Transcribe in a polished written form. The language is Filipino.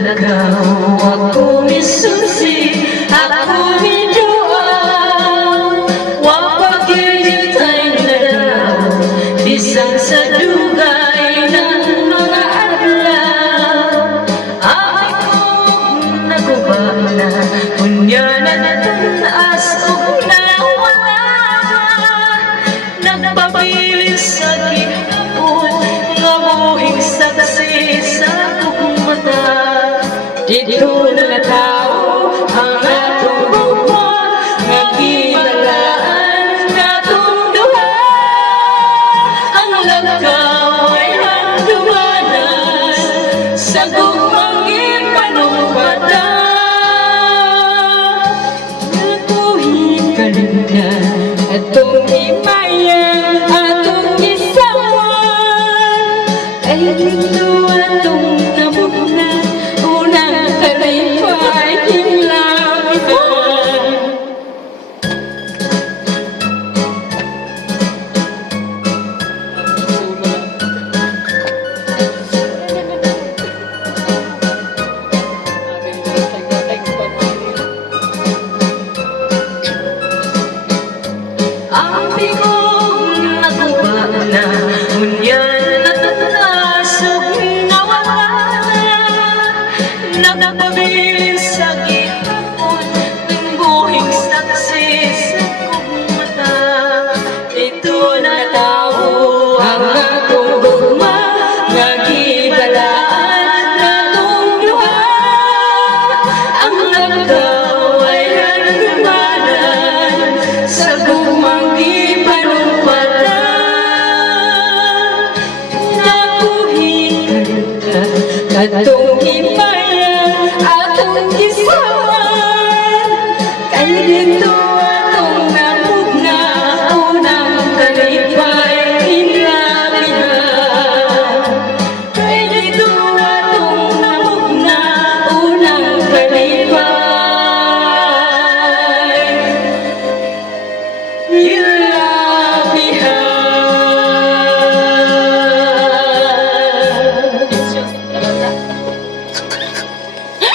nagaw, ako isusi, ako miduaw. Wapagkitay na daw, bisan sa dugay ng mga adlaw. Ay kong naguba na, unya na nataas o nawala na. Nagpabilis sa gihapon, nga buhing saksi sa akong mata. Dito na tao ang atong buwa, nga ginalaan natong duha. Ang lagaw ay handumanas sa gugmang ipanumbata. Nakuhin ka rin na atong imayan, atong isawan. Ay dito atong nabunan, unang kalipay kinlaban. Ang bigong naguba na, unyan natasog nawala na. Nagpabilis sa gihapon, ng buhing saksi sa kong mata. Ito na tao ang akong gugma, nga gibalaan natong duha. Ang lagaw ay handumanan sa gugmang ipanumbata. Nakuhin ka katong imayan, atong isawan. Kay dito